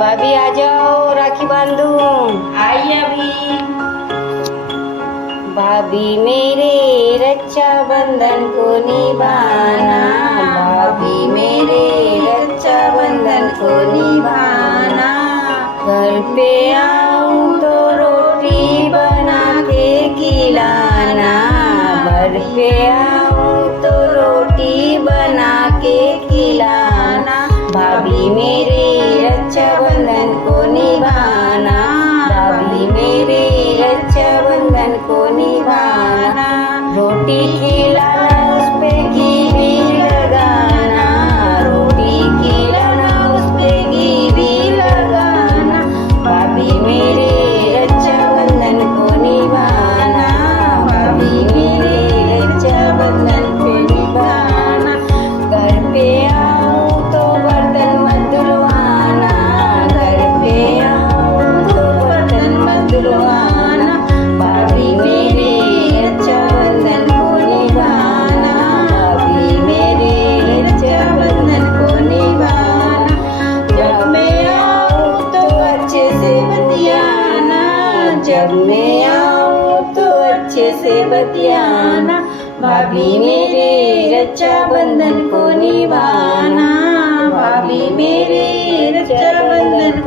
भाभी आ जाओ, राखी बांधूं। आई अभी। भाभी मेरे रक्षाबंधन को निभाना, भाभी मेरे रक्षाबंधन को निभाना। घर पे आऊं तो रोटी बना के खिलाना, घर पे आऊं तो रोटी बना के खिलाना। भाभी मेरे रक्षाबंधन को निभाना, भाभी मेरे रक्षाबंधन को निभाना। रोटी खिलाना, उस पे घी भी लगाना, रोटी खिलाना, उस पे घी भी लगाना। भाभी मेरे रक्षाबंधन को निभाना, भाभी मेरे रक्षाबंधन को निभाना। घर पे आऊं तो बर्तन मत धुलवाना, घर पे आऊं तो बर्तन मत धुलवाना। भाभी मेरे रक्षाबंधन को निभाना, भाभी मेरे रक्षाबंधन को निभाना। जब मैं आऊं तो अच्छे से बतियाना, जब मैं आऊं तो अच्छे से बतियाना। भाभी मेरे रक्षाबंधन को निभाना, भाभी मेरे रक्षाबंधन को